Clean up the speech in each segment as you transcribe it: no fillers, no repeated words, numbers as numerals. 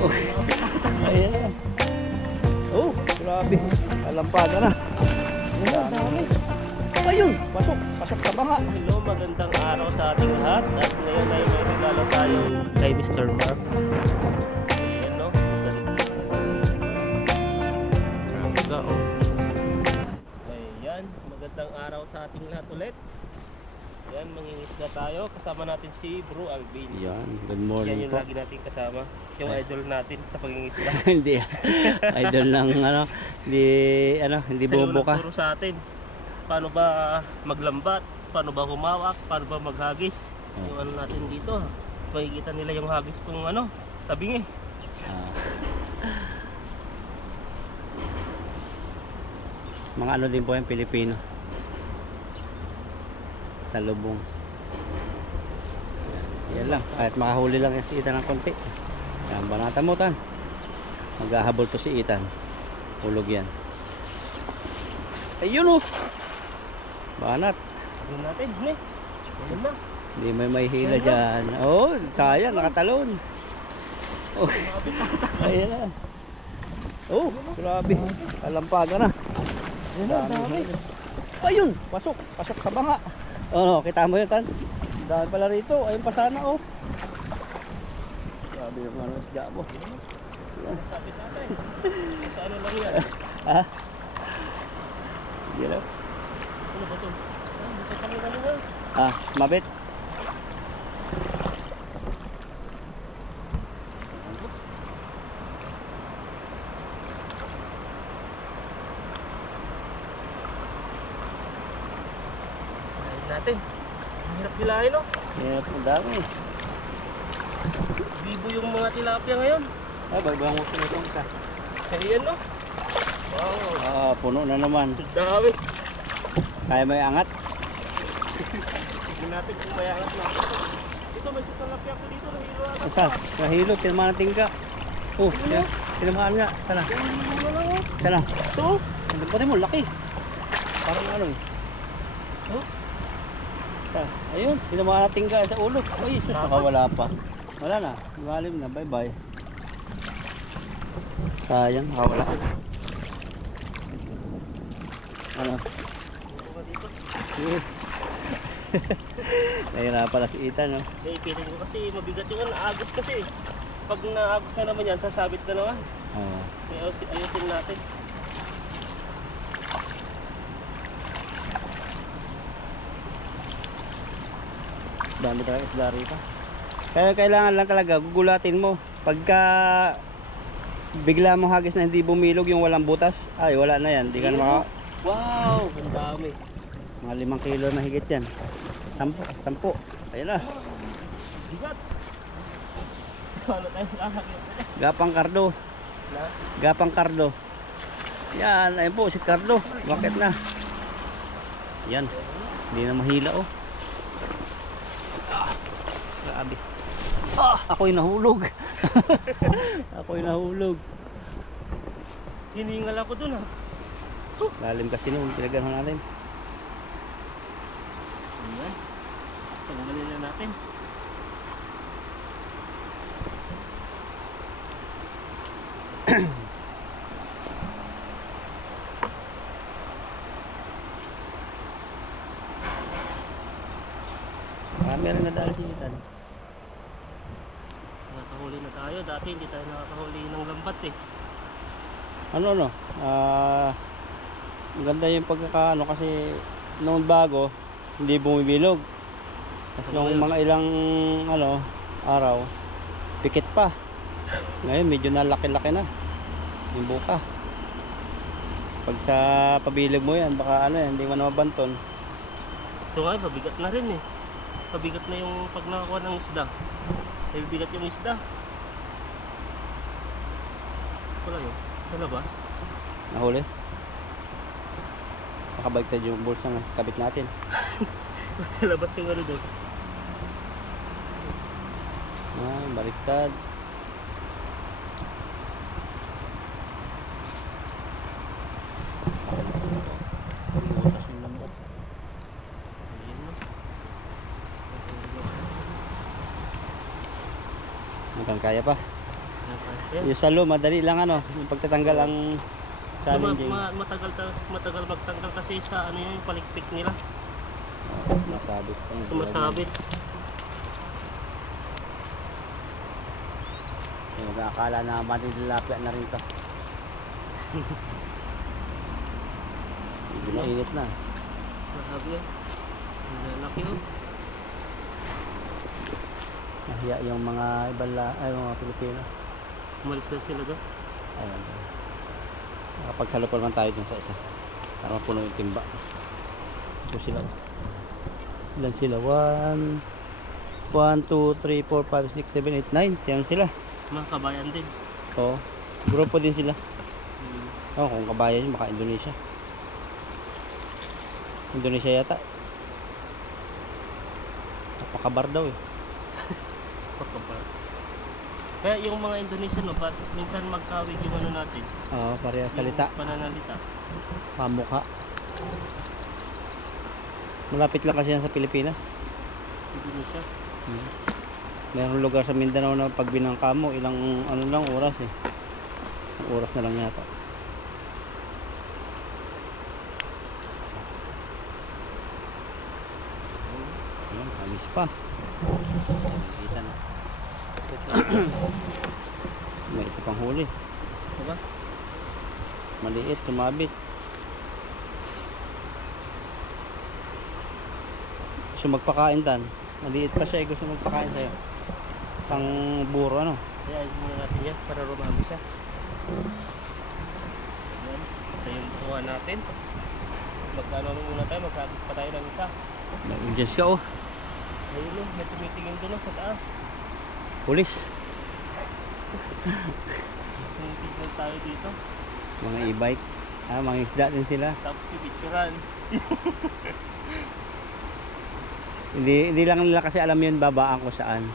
Oh, ayan. Oh, grabe. Kalampaga na. Dami. Ayun, pasok. Pasok sa banga. Hello, magandang araw sa ating lahat. At ngayon ay may regalo tayo kay Mr. Mark. Ayan no, ganda oh. Ayan, magandang araw sa ating lahat ulit. Ayan, mangingisda tayo. Kasama natin si Bro Alvin. Yan, good Yan morning yung po. lagi natin kasama. Yung idol natin sa pangingisda. Hindi. Idol lang hindi bumubuka. Nagturo sa atin. Paano ba maglambat? Paano ba humawak? Paano ba maghagis? Yung ano natin dito. Makikita nila yung hagis kung tabing eh. Mga ano din po yung Pilipino. Talubong. Yan lang. Kahit makahuli lang si Ethan ng konti. Yan, banata mo tan. Maghahabol to si Ethan. Hulog yan. Ayun oh. Banat. Ayun natin. Ayun na. Hindi may hila dyan. Oh, sayang. Nakatalon. Oh. Ayan na. Oh, grabe. Kalampaga na. Ayun na, dami. Ayun, pasok. Pasok sa banga. Oh, kita mo yun tan. Dahil pala rito. Ayun pa sana oh. Grabe yung isda mo. Sabit natin. Sa ano lang yan? Ha? Hindi lang. Ano ba ito? Bukas kami na naman. Mabit. Ayun natin. Ang hirap bilahin no? Yan po, dami. Bibo yung mga tilapia ngayon. Bagbang mo sa itong isa. Ayan no? Wow. Puno na naman. Ang dami. Kaya may angat. Tignan natin kung may angat na. Dito may tilapia ko dito. Nahilo agad. Asa? Nahilo, tilmaan natin ka. Oh, yan. Tilmaan nga. Sana. Sana. Ito? Ang pati mo, laki. Parang ano eh. Oh. Ayun, tilmaan natin ka sa ulo. Ay, sus, nakawala pa. Wala na. Malalim na. Bye-bye. Sayang, nakawala. Ano? Yes. Nahirapan pala si Ethan, no? Naipitin ko kasi mabigat yung naagos kasi. Pag naagos na naman yan, sasabit na naman. Oo. Ayusin natin. Dami talaga isda rito. Kaya kailangan lang talaga gugulatin mo. Pagka bigla mo hagis na hindi bumilog yung walang butas, ay wala na yan. Di ka na maka... Wow! Ang dami. Mga 5 kilo na higit yan. 10. Ayun na. Bigat! Ano tayo lalaki? Gapang kardo. Na? Gapang kardo. Yan. Ayun po si Cardo. Bakit na? Yan. Hindi na mahila oh. Grabe. Ako'y nahulog. Ako'y nahulog. Hiningal ako dun Lalim kasi noon. Pinagano natin. Ayan. Tanggalin na natin. Meron na dahil sitan. Nakakahuli na tayo. Dati hindi tayo nakakahuli ng lambat eh. Ano? Maganda yung pagkakaano kasi noon bago hindi bumibilog. Kasi nung mga ilang araw pikit pa. Ngayon medyo nalaki-laki na yung buka. Pag sa pabilog mo yan baka hindi mo na mabanton. Ito nga, pabigat na rin eh. Pabigat na yung pag nakakuha ng isda. Pabigat yung isda. Wala yun. Sa labas. Nahuli. Nakabagtad yung bulsa ng kabit natin. Sa labas yung ano doon. Baliktad. Butas yung lambat. Mukhang kaya pa. Ayan. Yung salo, madali lang ano, yung pagtatanggal ang challenging. Matagal magtanggal kasi sa ano yun, yung palikpik nila. Masabit. Sumasabit. So, akala na matilapia na rin to. Hindi na init na. Masabi yan. Ang laki yun. Nahiya yung mga mga Pilipino. Umalis na sila doon. Ayan. Nakapagsalupal man tayo dun sa isa. Para mapuno yung timba. Ito sila. Ilan sila? 1, 2, 3, 4, 5, 6, 7, 8, 9. Siyang sila. Mga kabayan din. Oo. Grupo din sila. Oo, kung kabayan yun, baka Indonesia. Indonesia yata. Napakabar daw eh. Pagkabar. Kaya yung mga Indonesian, no, minsan magkawig yung ano natin. Oo, pareha salita. Yung pananalita. Pamukha. Malapit lang kasi yan sa Pilipinas. Indonesia. Mayroong lugar sa Mindanao na pag binangka mo, ilang ano lang oras eh. Oras na lang yata. Ayan, alis pa. Kita na. May isa pang huli. Diba? Maliit, sumabit. Gusto magpakain tan. Maliit pa siya, gusto magpakain sa'yo. Pang buro ano. Kaya ayun muna natin yan para rumami siya. Yan. Ito yung kuha natin. Magkano muna tayo, magkabit pa tayo ng isa. Just ka oh. Ayun o, may tumitingin doon sa taas. Pulis. Tumitingin tayo dito. Mga e-bike. Mga isda din sila. Tapos pipicturan. Hindi lang nila kasi alam yun babaan ko saan.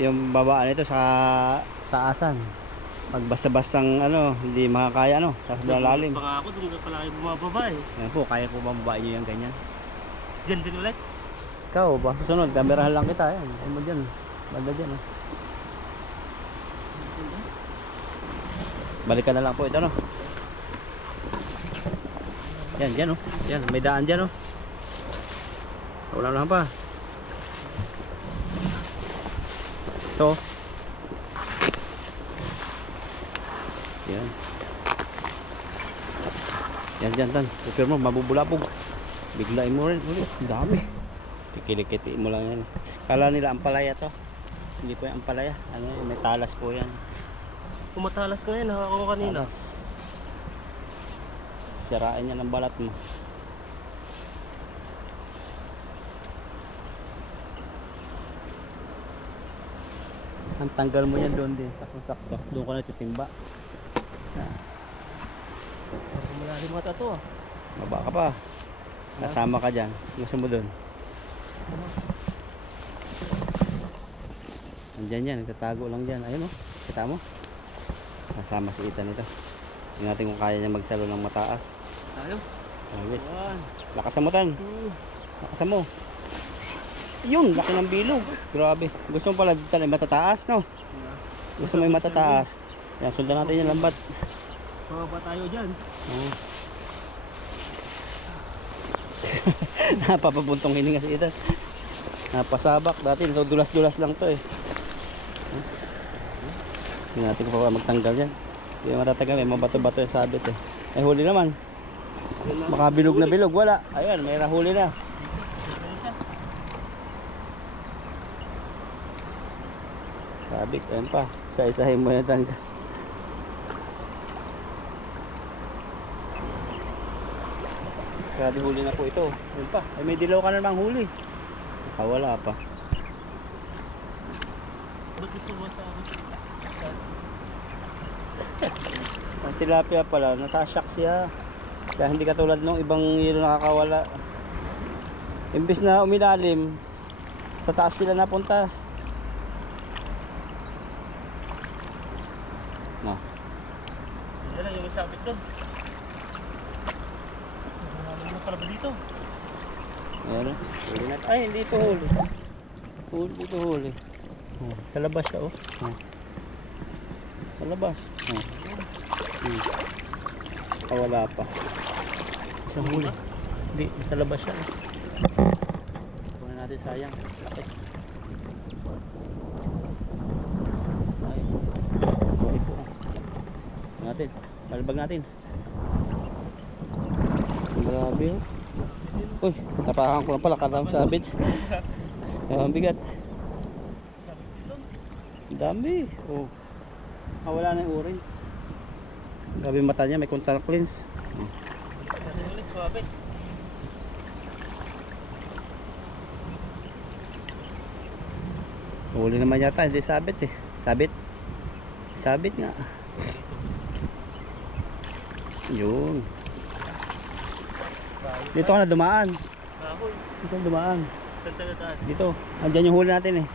Yung babaan ito sa taasan. Pag basta-bastang ano, hindi makakaya ano, sa lalim. Pa nga ako, doon ka pala kayo bumababa eh. Ayan po, kaya po bababain nyo yung ganyan. Diyan din ulit. Ikaw, ba susunod, kamerahan lang kita. Ayan, ano mo dyan. Banda dyan. Oh. Balikan na lang po ito, no? Yan, dyan, oh. Yan, may daan dyan, oh. Wala lang pa. Ito. Yan. Yan, dyan, tan. Pupir mo, mabubulapog. Biglain mo rin. Ulit, ang dami. Kikilikiti mo lang yan. Kala nila ampalaya to. Hindi po yung ampalaya. Ano, may talas po yan. Kumatalas ko yan, nakaka ko kanina. Talas. Sirain yan ang balat mo. Ang tanggal mo yan doon din. Sakto-sakto. Doon ko na titimba. Malalim mata to ah. Baba ka pa. Kasama ka dyan. Gusto mo doon. Andyan yan. Nagtatago lang dyan. Ayun o. Kita mo. Kasama si Ethan ito. Tingnan natin kung kaya niya magsalo ng mataas. Tayo. Ayos. Lakasan mo tan. Lakasan mo. Yun. Laki ng bilog. Grabe. Gusto mo pala dito na matataas no? Gusto mo yung matataas. Yan. Sundan natin yung lambat. Pababa tayo dyan. Oh. Napapabuntong hininga si Ethan. Napasabak dati. So dulas-dulas lang to eh. Hindi natin kung pa magtanggal yan. Hindi matatagal. May mga bato-bato yung sabit eh. Eh huli naman. Baka bilog na bilog. Wala. Ayun. May rahuli na. Sabit. Ayun pa. Isa-isahin mo yung tanggal. Grabe huli na po ito. Ayun pa. Ay, may dilaw ka na namang huli. Wala pa. Ba't gusto mo sa ako? Ang tilapia pala, nasashock siya. Kaya hindi katulad nung ibang yelo nakakawala. Imbis na umilalim, sa taas sila napunta. No. Yan lang yung isabit doon. Malalim na pala ba dito? Ayan. Huli na. Ay, hindi ito huli. Huli ito huli. Oh, sa labas siya oh. Oh. Sa labas. Oh. Wala pa. Isang huli. Hindi, sa labas siya. Kunin natin, sayang. Laki. Ay. Huli po. Natin. Balbag natin. Grabe oh. Uy, tapakan ko na pala. Karang sabit. Ang bigat. Ang dami. Oh. Wala na yung orange. Grabe yung mata niya, may contact lens. Ulit, suwabe. Huli naman yata, hindi sabit eh. Sabit. Sabit nga. Yun. Dito ka na dumaan. Kahoy. Dito ka dumaan. Saan taga-taan? Dito. Andyan yung huli natin eh.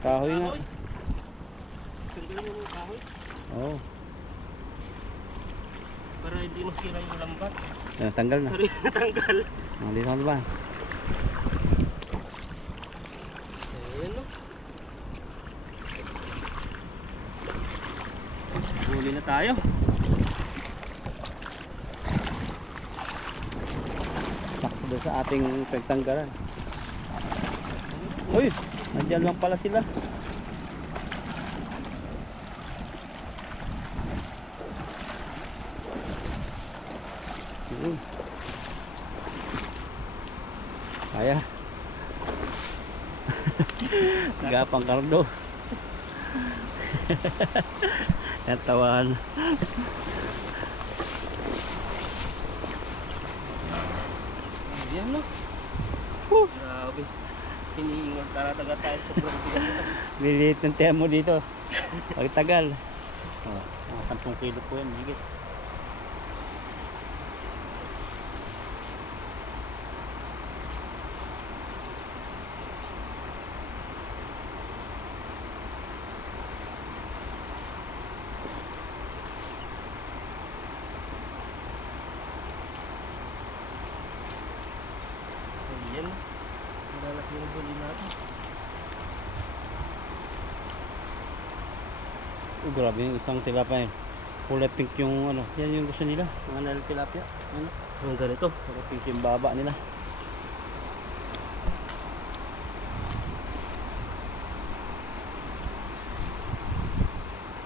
Kahoy nga. Tanggalin mo yung kahoy. Oo. Para hindi masira yung lambat. Ayan, tanggal na. Sorry, natanggal. Dito ka dumaan. Ayan no. Huli na tayo. Sakto doon sa ating pagtanggalan. Uy, nandiyan lang pala sila. Yun. Kaya. Gapang kardo. Yan tawan. Ayan no. Grabe. Hiniingat talaga tayo sa program. Liliit ng tiyan mo dito. Pagtagal. Oh, mga 10 kilo po yan. Higit. Ayan. Malalaki yung huli natin. Oh, grabe yung isang tilapia yun. Kulay pink yung ano. Yan yung gusto nila. Mga nalang tilapia. Ano? Yung ganito. Kulay pink yung baba nila.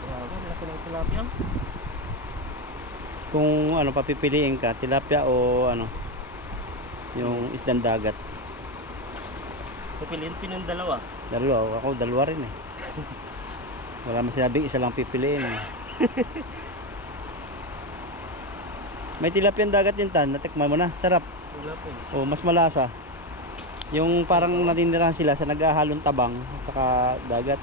Grabe, laki ng tilapia. Kung ano papipiliin ka, tilapia o ano, yung isdang dagat. Pupiliin ko yung dalawa. Dalawa. Ako dalawa rin eh. Wala man sinabing isa lang pipiliin eh. May tilapia dagat din tan. Natikman mo na. Sarap. Wala po. O mas malasa. Yung parang natinirahan sila sa naghahalong tabang saka dagat.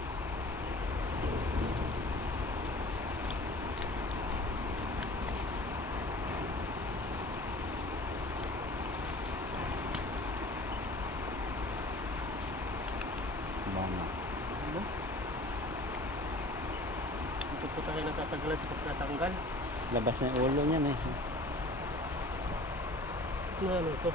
Banga. Ano? Ito po tayo natatagalan sa pagtatanggal. Labas na yung ulo niyan eh. Ano ito?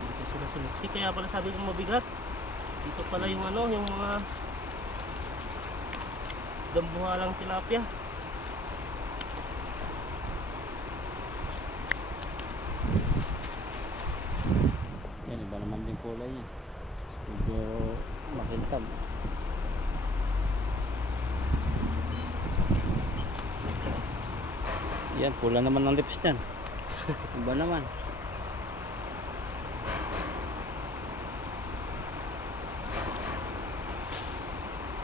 Dito sila suluksi. Kaya pala sabi ko mabigat. Dito pala yung ano, yung mga dambuhalang tilapia. Yan, iba naman din kulay niya. Medyo makintab. Yan, pula naman ng lips niyan. Iba naman.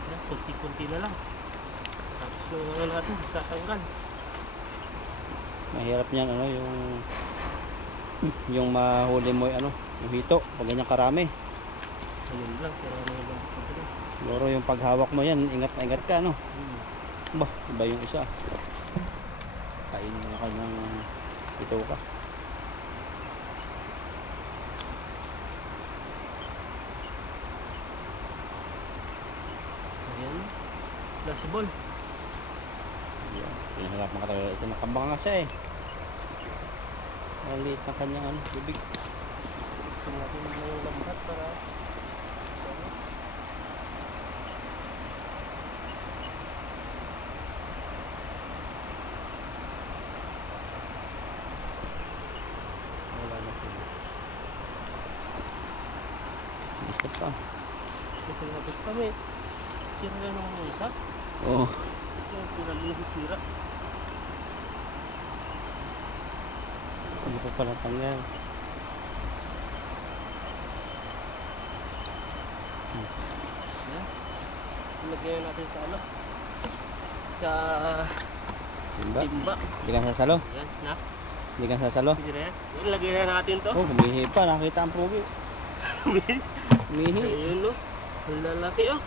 Yan, kunti-kunti na lang. Tapos yung ano natin, tatanggal. Mahirap niyan ano yung mahuli mo ano, yung hito, pag ganyan karami. Ayun lang, sira na yung lambat ko dito. Siguro yung paghawak mo yan, ingat na ingat ka no. Bah, iba yung isa. Kainin mo ka ng hito ka. Flexible. Yan. Pinahirap mga talaga. Isa nakabang nga siya eh. Ang liit ng kanyang ano, bibig. Gusto natin yung lambat para Wala na po. Isa pa. kasi nabot kami. Sira na naman yung isa. Oo. Yung sira. Hindi pa pala tanggal. Yan. Ilagay natin sa ano? Sa Timba. timba. Hindi ka sasalo. Yan, na. Hindi ka sasalo. Hindi na yan. Ilagay na natin to. Oh, humihi pa. Nakita ang pugi. Humihi. Ayun no. Ang lalaki oh.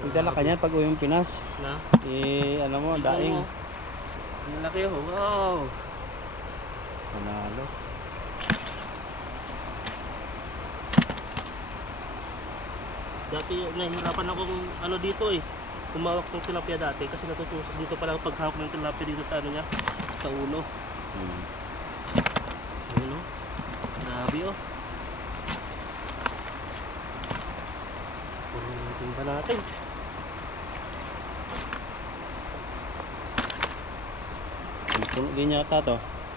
Magdala ka niyan pag uyong Pinas. Na. Alam mo, daing. Ang lalaki oh. Wow. Panalo. Dati nahihirapan akong ano dito eh. Kumawak ng tilapia dati kasi natutusok dito pala ang paghawak ng tilapia dito sa ano niya. Sa ulo. Ayun oh. Grabe oh. Punutin ba natin? Puno din yata to.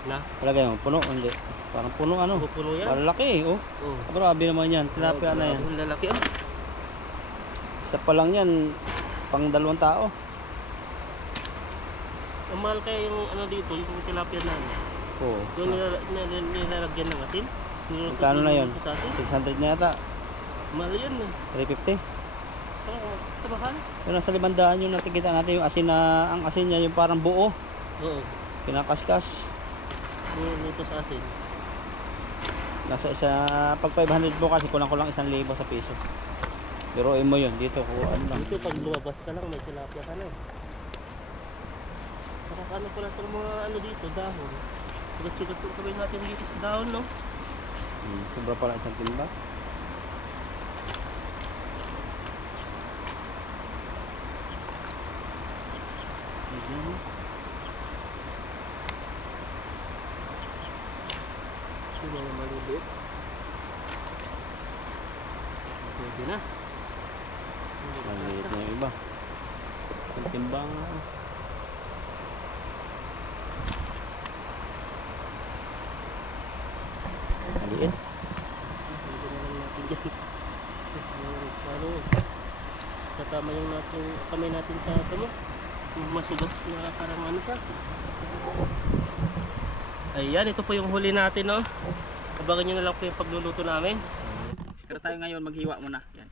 Na? Palagay mo, puno. Hindi. Parang puno ano. Pupuno yan? Malaki eh. Oh. Oh. Grabe naman yan. Tilapia na yan. Ang lalaki oh. Isa pa lang yan. Pang 2 tao. Ang mahal kaya yung ano dito, yung tilapia na ano. Oo. Yung nilalagyan ng asin. Magkano na yun? Sa asin. 600 na yata. Mahal yun eh. 350. Ito mahal? Pero nasa 500 yung nakikita natin yung asin na, ang asin niya yung parang buo. Oo. Kinakaskas. Yung ito sa asin. Nasa isa, pag 500 po kasi kulang-kulang 1,000 sa piso. Biruin mo yun dito kung ano lang. Dito pag lumabas ka lang may tilapia ka na eh. Saka ano pala itong mga ano dito, dahon. Sugat-sugat po kami natin dito sa dahon no? Sobra pala isang timba. Ayan. Ito mga maliliit. Pwede na. Maliit na yung iba. Isang timba nga. Maliit. Pwede na lang natin dyan. Ano kasama yung natin, kamay natin sa ito mo. Yung masugot na parang ano siya. Ayan, ito po yung huli natin no. Abangan nyo na lang po yung pagluluto namin. Pero tayo ngayon maghiwa muna. Yan.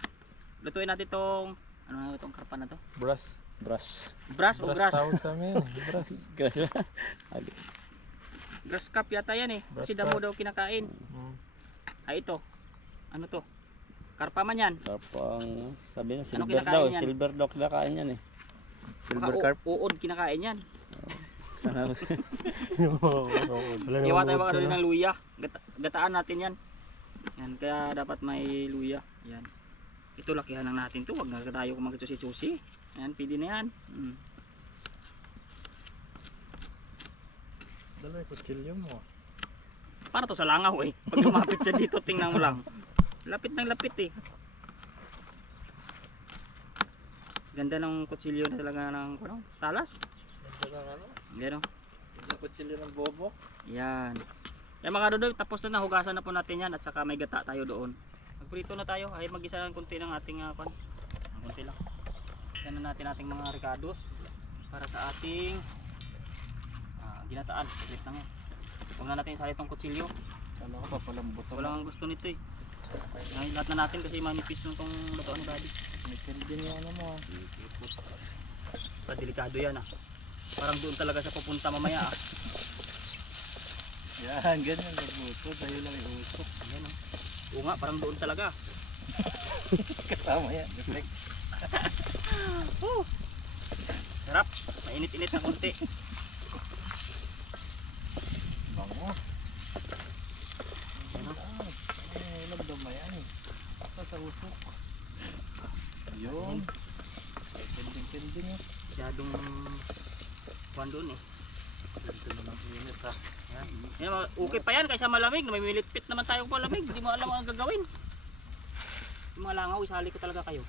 Lutuin natin itong ano na itong karpa na to? Brush. Brass o grass? tawag sa amin. Brush. Grass ba? Grass cup yata yan eh. Kasi Grass damo cup. daw kinakain. Mm. Ay ito. Ano to? Karpa man yan. Karpang sabi na Ano silver kinakain daw. yan? Silver daw kinakain yan eh. Silver Baka carp. uod kinakain yan. Wala Iwa tayo baka rin ng luya. Gataan natin yan. Yan. Kaya dapat may luya. Yan. Ito lakihan lang natin to. Huwag na tayo kumagitusi-tusi. Yan. Pwede na yan. Dala yung kutsilyo mo. Para to sa langaw eh. Pag lumapit siya dito, tingnan mo lang. Lapit ng lapit eh. Ganda ng kutsilyo na talaga ng ano, talas. Ganda ng ano? Yan o. Ganda kutsilyo ng bobo. Yan. Yan mga dodoy, tapos na hugasan na po natin yan at saka may gata tayo doon. Magprito na tayo, ay mag-isa ng konti ng ating konti lang. Yan na natin ating mga ricados para sa ating ginataan. Saglit lang yan. Huwag na natin isali itong kutsilyo. Kala ko pa palang buto. Walang gusto nito eh. Ngayon lahat na natin kasi manipis nung itong lutoan ni Daddy. May din yung ano mo. Delikado yan ah. Parang doon talaga siya pupunta mamaya ah. Yan, ganyan nagbuto. Tayo lang yung usok. Ayan ah. Oo nga, parang doon talaga. Kasama yan. Reflect. Sarap. Mainit-init na konti. Bango. Ayan ah. Ay, nagdamayan eh. Sa usok. Yun. Depende nga. Masyadong kuwan doon eh. Dito naman init ha. Yan. Yan, okay pa yan kaysa malamig. May militpit naman tayo malamig. Hindi mo alam ang gagawin. Yung mga langaw, isali ko talaga kayo.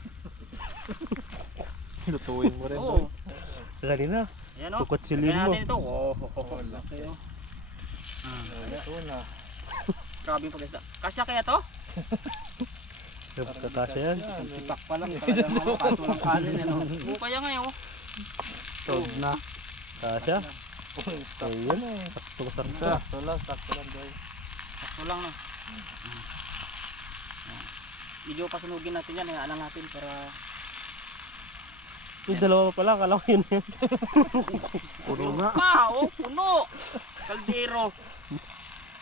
Lutuin mo rin. Oo. Kanina. Ayan o. Kukutsilin Kaya mo. natin ito. Oh, Laki oh. Ito na. grabe yung pag-isda. Kasya kaya to? Kakasya yan. Tipak pa lang, talagang ano, kaso lang kanin, ano. Oo, kaya nga yun. Sold na. Kasya. Ayun. Sakto-sakto. Sakto lang boy. Sakto lang no. Medyo pasunugin natin yan. Hayaan lang natin para... Yung dalawa pa pala, kala ko yun. Puno na. Puno! Kaldero.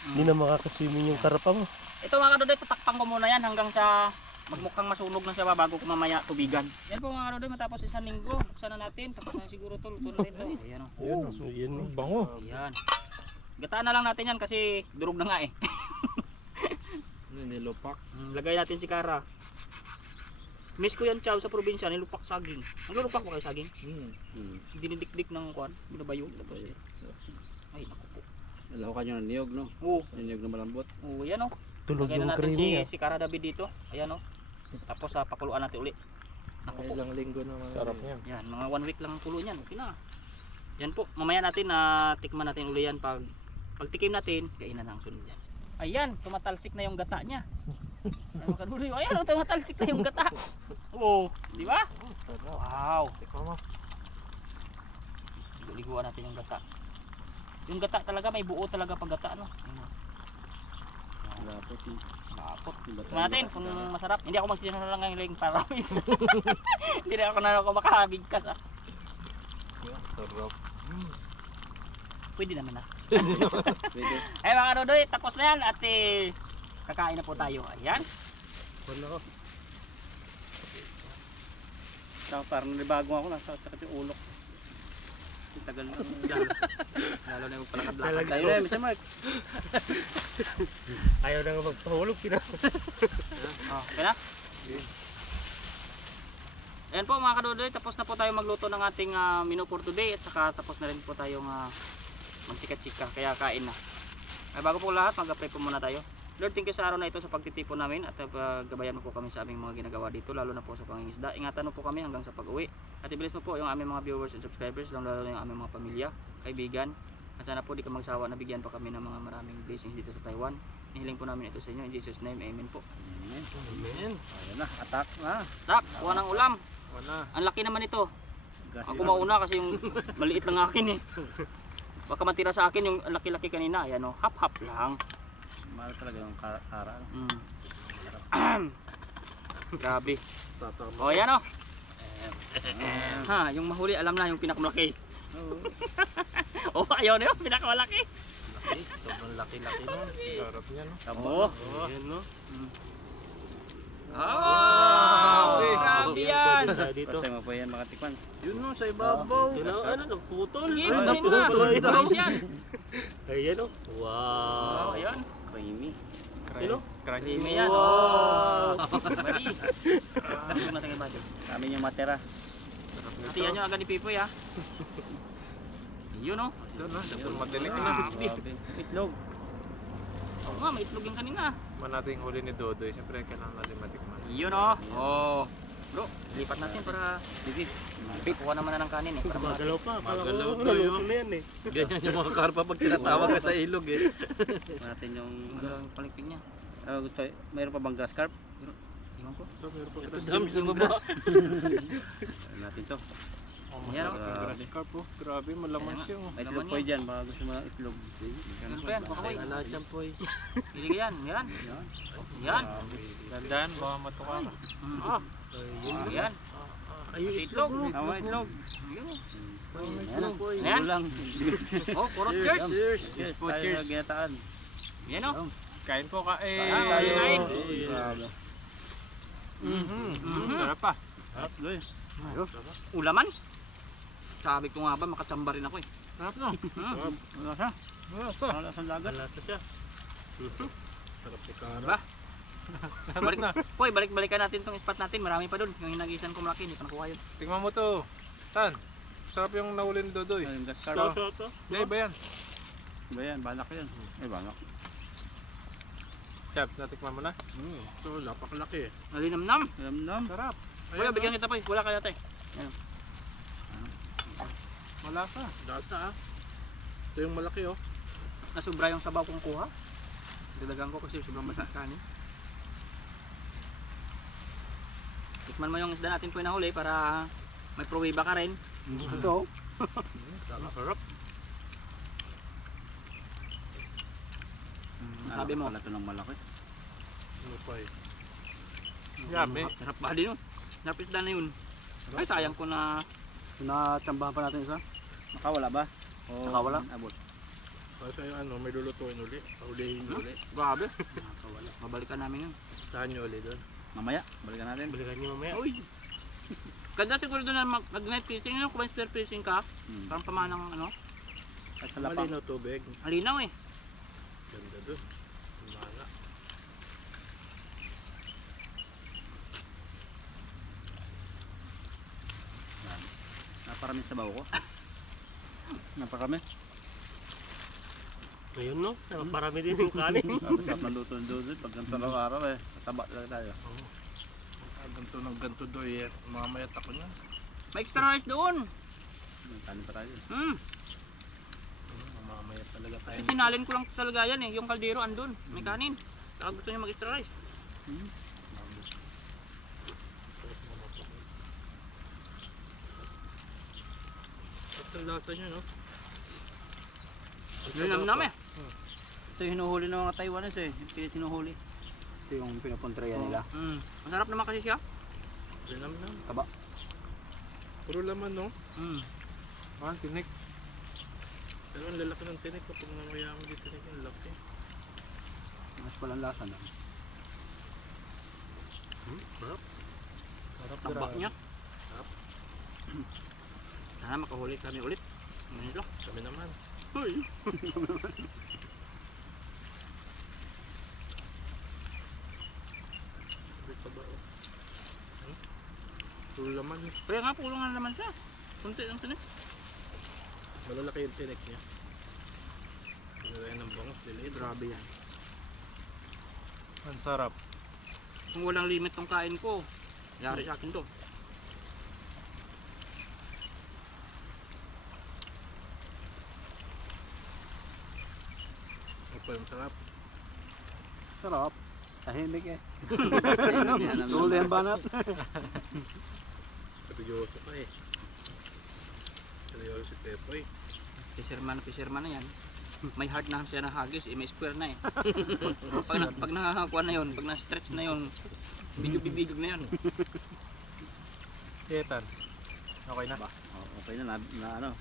Hindi na makakaswimming yung karpa mo. Ito mga kadoday, tatakpan ko muna yan hanggang sa magmukhang masunog na siya bago ko mamaya tubigan. Yan po mga kadoday, matapos isang linggo. Buksan na natin, tapos na siguro ito, luto na rin ito. Ayan o. Ayun. Bango. Ayan. Gataan na lang natin yan kasi durog na nga eh. Nilupak. Lagay natin si Kara. Miss ko yan chow sa probinsya, nilupak saging. Nilupak mo kayo saging? Dinidikdik ng kuwan, binabayo. Tapos eh. Ay, naku po. Nalawakan nyo ng niyog, no? Oo. Yung niyog na malambot. Oo, yan o. Tulog Lagay yung na natin creamy. si Kara David dito. Ayan o. Tapos pakuluan natin uli. Naku po. Ilang linggo naman. Sarap niya. Yan, mga 1 week lang ang kulo niyan. Okay na. Yan po, mamaya natin tikman natin uli yan pag tikim natin, kainan na ang sunod yan. Ayan, tumatalsik na yung gata niya. Ayan, mga kaduloy. Ayan, tumatalsik na yung gata. Oo, di ba? Wow. Tikman mo. Liguan natin yung gata. Yung gata talaga, may buo talaga pag gata, no? Lapot. Kapot. Tingnan natin kung masarap. Hindi ako magsisinunod lang ngayon paramis. Hindi na ako makabigkas ah. Sarap. Pwede naman ah. Pwede. Ay mga kadodoy, tapos na yan at kakain na po tayo. Ayan. Wala ko. Saka parang nabago ako, sakit yung ulo. Ang tagal na lalo na yung palakad-lakad Tayo tayo. na, Mr. Mark. Ayaw na nga magpahulog. Okay na? Ayan po mga kadodoy, tapos na po tayo magluto ng ating menu for today at saka tapos na rin po tayong magchika-chika, kaya kain na. Ay, bago po lahat, mag-pray po muna tayo. Lord, thank you sa araw na ito sa pagtitipon namin at gabayan mo po kami sa aming mga ginagawa dito, lalo na po sa pangingisda. Ingatan mo po kami hanggang sa pag-uwi. At ibilis mo po yung aming mga viewers and subscribers, lalo na yung aming mga pamilya, kaibigan. At sana po di ka magsawa na bigyan pa kami ng mga maraming blessings dito sa Taiwan. Nihiling po namin ito sa inyo. In Jesus' name, amen po. Amen. Amen. Ayun na, attack na. Tak, kuha ng ulam. Wala. Ang laki naman ito. Gas Ako mauna kasi yung maliit lang akin eh. Baka matira sa akin yung laki-laki kanina. Ayan o, hap-hap lang. Mahal talaga yung kara. Grabe. Tatama. O yan o. Ha, yung mahuli alam na yung pinakamalaki. O ayaw na yung pinakamalaki. Laki. Sobrang laki-laki nun. Sarap niya no. Oo. Ayan no. Oh, grabe yan. Dito. Basta mo po yan makatikman. Yun no, sa ibabaw. Ano, nagputol. Sige, Ay, kunin mo na. naputol. Guys yan. Ayan o. Wow. Ayan. Creamy. Ano? Creamy yan. Oh. Bari. Ito natin kay Buddy. Kami yung matera. Hatiyan nyo agad ni Pipoy ha. Yun o. Ito na, sobrang madilik na. Grabe. Itlog. Oo nga, may itlog yung kanina. Man natin huli ni Dodoy, siyempre kailangan natin matikman. Yun o. Oh. Bro, lipat natin para Sige. kuha naman na ng kanin eh. Para Magalaw pa. Magalaw Parang to, naluto na yan eh. Ganyan yung mga karpa pag tinatawag ka sa ilog eh. Natin yung... ang palikpik niya. gusto, mayroon pa bang grass carp? Iwan ko. Ito dami sa baba. Ayun natin to. Yan o. Grabe. Karpo, grabe malaman siya. May Laman itlog po yan. dyan, baka gusto mo ng itlog. Ano pa yan? Baka Wala dyan po eh. Pilig yan. Yan. Yan. Dandan, baka matuka ka. Yan. Ayun, Itlog. Tama itlog. Yun. Ayan po. Ayan. Lang. Oh, puro cheers. Cheers! Yes, po, cheers. Ginataan. Yan o. Kain po ka eh. Kain tayo, kain. Grabe. Sarap pa. Sarap, Loy. Ulaman. Sabi ko nga ba, makachamba rin ako eh. Sarap no? Wala siya. Wala sa dagat. Lasa siya. Sarap ni Kara. Diba? Balik, balik-balikan natin tong spot natin. Marami pa doon. Yung hinagisan ko malaki, hindi pa nakuha yun. Tingnan mo to. Tan, sarap yung nahuli ni Dodoy. Yung gaskar. So. Hindi, iba yan. Ba yan? Balak yan. Ay, balak. Chef, natikman mo na? So, napakalaki eh. Nalinamnam. Alam. Sarap. Kuya, bigyan kita pa. Wala kaya tayo. Malasa. Data ah. Ito yung malaki oh. Nasubra yung sabaw kong kuha. Dalagang ko kasi sobrang basa kanin. Tikman mo yung isda natin po yung nahuli para may pruweba ka rin. Ito. Sarap. Sabi mo. Pala ito ng malaki. Ano pa eh. Yummy. Sarap ba din yun? Sarap isda na yun. Ay sayang ko na Natsambahan pa natin isa. Nakawala ba? O, Nakawala. Abot. Kasi yung ano, may lulutuin uli. Ulihin uli. grabe. Nakawala. Mabalikan namin yun. Saan nyo uli doon? Mamaya, balikan natin. Balikan niyo mamaya. Uy! Ganda siguro doon na mag-night fishing yun. Kung may spear fishing ka, parang pamanang ano, At sa lapang. Malinaw tubig. alinaw eh. Ganda doon. Mana. Naparami sa bawo ko. Naparami. Ayun no, marami din yung kanin. Dapat naluto ng doon pag ganito araw eh. Taba lang tayo. Ganto ng ganto doy eh. Mamayat ako niyan. May extra rice doon. May kanin pa tayo. Mamayat talaga tayo. Kasi sinalin ko lang sa lagayan eh. Yung kaldero andun. May kanin. Saka gusto niya mag-extra rice. Ito yung lasa niya no? Linamnam eh. Ito yung hinuhuli ng mga Taiwanese eh. Yung sinuhuli. Ito yung pinupuntrayan nila. Masarap naman kasi siya. Linam na. Taba. Puro laman no? Ah, tinik. Pero ang lalaki ng tinik kapag namaya mo dito tinik yung laki. Mas walang lasa na. Sarap. Sarap Tabak niya. Sarap. Sana makahuli kami ulit. Ganito. Kami naman. Uy. Sabi pa ba oh? Puro laman. Kaya nga pulong na naman siya. Kunti ang tinik. Malalaki yung tinik niya. Nilagay ng bangos. Delayed. Grabe yan. Ang sarap. Kung walang limit tong kain ko, yari sa akin to. Ang pa yung sarap. Sarap. Tahimik eh. Huli ang banat. Seryoso pa eh. Seryoso si Pepoy. Fisherman na yan. May hard na siya na hagis, may square na eh. Pag nakakuha na yun, pag na-stretch na yun, bibig na yun. Etan. Okay na? Oh, okay na ano.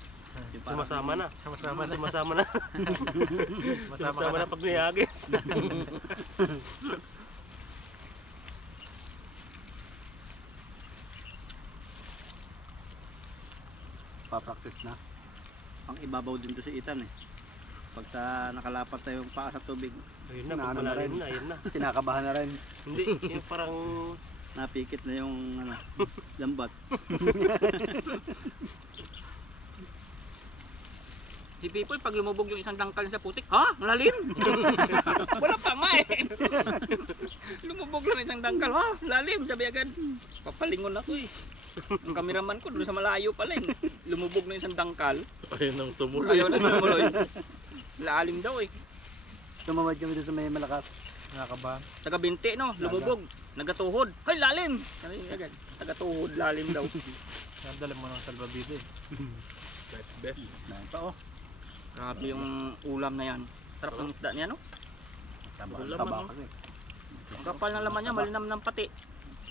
Yung parang- Sumasama na. Sama-sama na. Sumasama na. Sumasama na pag niyagis. Papractice na. Ang ibabaw din to si Ethan eh. Pag sa nakalapat na yung paa sa tubig, Ayun na, pag Naano na malalim rin. na, ayun na. sinakabahan na rin. Hindi, yung parang Napikit na yung ano, lambat. Si Pipoy, pag lumubog yung isang dangkal sa putik, ha? Malalim? Wala pa nga eh. Lumubog lang isang dangkal, ha? Lalim, sabi agad. Papalingon ako eh. Ang kameraman ko doon sa malayo pala eh. Lumubog na isang dangkal. Ayun ang tumuloy. Ayaw na tumuloy. Lalim daw eh. Tumawad kami doon sa may malakas. Nakakabahan. Taga 20 no, lumubog. Nagatuhod. Hoy, lalim! Sabi niya agad. Tagatuhod, lalim daw. Nandala mo ng salbabide. Best. Snack pa oh. Grabe yung ulam na yan. Sarap ng isda niya no? Taba, Wala taba man, kasi. Ang kapal ng laman niya, malinam ng pati.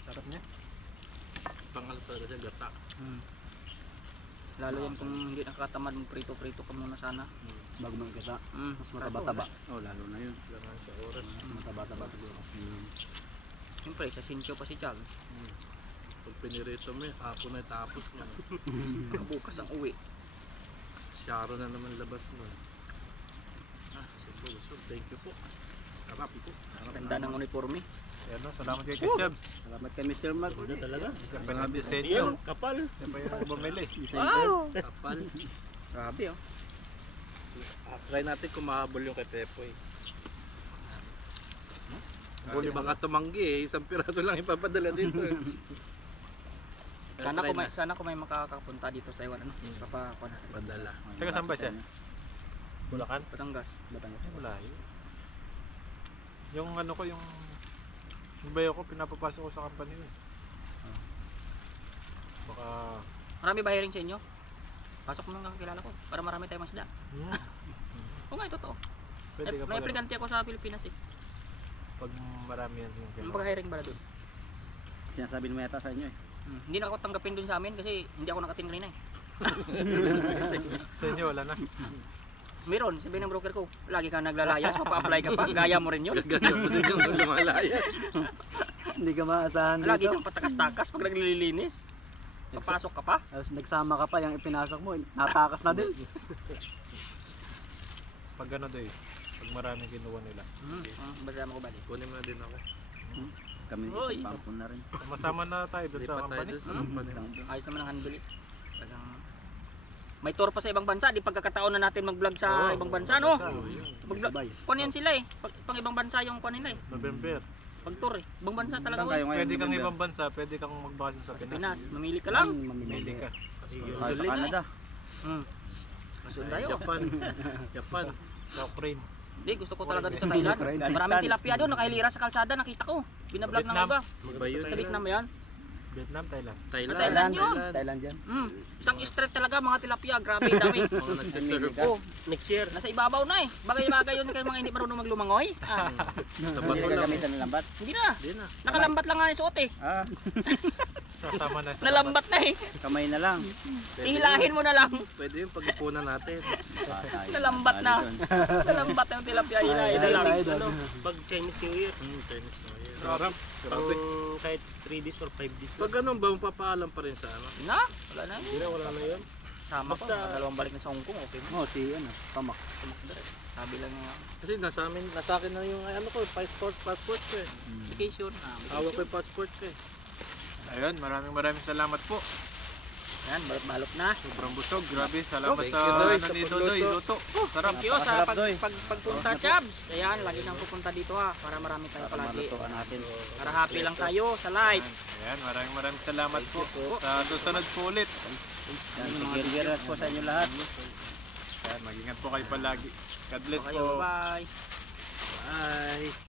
Sarap niya. Pangal talaga siya gata. Lalo yan kung hindi nakakatamad magprito-prito ka muna sana. Bago mo kita. Mas mataba-taba. Oh, lalo na yun. Kailangan sa oras. Mataba-taba siguro. Siyempre, sa Sincho pa si Chal. Pag pinirito mo hapon na tapos mo. Bukas ang uwi. Sharo na naman labas mo. Simple. So, thank you po. Sarap ito. Ganda ng uniforme. Yan o, salamat kay Ketchups. Salamat kay Mr. Mark. Ano talaga? Siyempre na disenyo. Yan, kapal. Siyempre yung bumili. Wow! Kapal. Grabe oh. Try natin kung mahabol yung kay Pepoy. Kasi baka tumanggi eh, isang piraso lang ipapadala dito eh. Sana ko may makakapunta dito sa Iwan. Ano? Papakuha natin. Padala. Taga saan ba siya? Bulacan? Batangas. Batangas. Wala yun. Yung ano ko, yung bayo ko, pinapapasok ko sa company eh. Baka... Marami ba hiring sa inyo? Pasok mo ng kakilala ko para marami tayong masda. Oo nga, totoo. Pwede ka May pala. aplikante ako sa Pilipinas eh. Pag marami yan yung Yung kailangan. pag-hiring ba doon? Sinasabi mo yata sa inyo eh. Hindi na ako tanggapin doon sa amin kasi hindi ako nakatim kanina eh. Sa inyo, wala na. Meron, sabi ng broker ko, lagi kang naglalayas, mapa-apply ka pa, gaya mo rin yun. Gagaya mo din yung lumalaya. Hindi ka maasahan Lagi kang patakas-takas pag naglilinis. Papasok ka pa. Tapos nagsama ka pa, yung ipinasok mo, natakas na din. Pag ano doy, pag maraming kinuha nila. Basama ko balik. Kunin mo na din ako. Kami Oy. pampun na rin. Masama na tayo doon sa Lipat tayo company. doon sa company. Ayos naman ang handle eh. Talagang may tour pa sa ibang bansa, di pagkakataon na natin mag-vlog sa ibang bansa, no? Mag-vlog. Kuan yan sila eh. Pang ibang bansa yung kuan nila eh. November. Pag-tour eh. Ibang bansa talaga Saan ko kayo eh. ngayon? Pwede kang November? ibang bansa, pwede kang magbakasyon sa Pinas. Pinas, mamili ka lang. Pili ka. Kahit sa Canada. Masun tayo. Japan. Japan. Sa Ukraine. Hindi, gusto ko talaga doon sa Thailand. Maraming tilapia doon, nakailira sa kalsada, nakita ko. Binablog ng Vietnam. iba. Magba yun. Sa Vietnam ba yan? Vietnam, Thailand. Thailand. Thailand yun. Thailand yan. Isang street talaga mga tilapia, grabe, dami. Mga nagsiserve. Oh, Next year. nasa ibabaw na eh. Bagay-bagay yun kayo mga hindi marunong maglumangoy. Sa Hindi bato ka lang. gamitan ng lambat. Hindi na. Hindi na. Nakalambat lang nga yung suot eh. Kasama na sa Nalambat na eh. Kamay na lang. Ihilahin mo na lang. Pwede yung pag-ipunan natin. Nalambat na. Nalambat na yung tilapia, hilahin na lang. Ano, pag Chinese New Year. Chinese New Year. Sarap. Pang kahit 3 days or 5 days. Pag ganun ba, mapapaalam pa rin sa ano? Na, wala na. Hindi na, wala na yun. Sama ko, dalawang balik na sa Hong Kong, okay mo. Oh, si ano, pamak. Sabi lang nga, Kasi nasa akin na yung ano ko, passport ko eh. vacation. Hawak ko yung passport ko eh. Ayun, maraming salamat po. Yan, balot na. Sobrang busog. Grabe, salamat Thank sa you, Doy, sa nandito, pagluto. Doy. Luto. Sarap. Thank you sa Napakasarap, Doy. pagpunta, Chabs. Ayan, lagi kang pupunta dito ha, para marami tayo palagi. Malutuan natin. Para happy lang tayo sa live. Ayan, maraming salamat po. Sa susunod po ulit. Yan, sige-giras po sa inyo lahat. Ayan, mag-ingat po kayo palagi. God bless Okay, po. bye. Bye!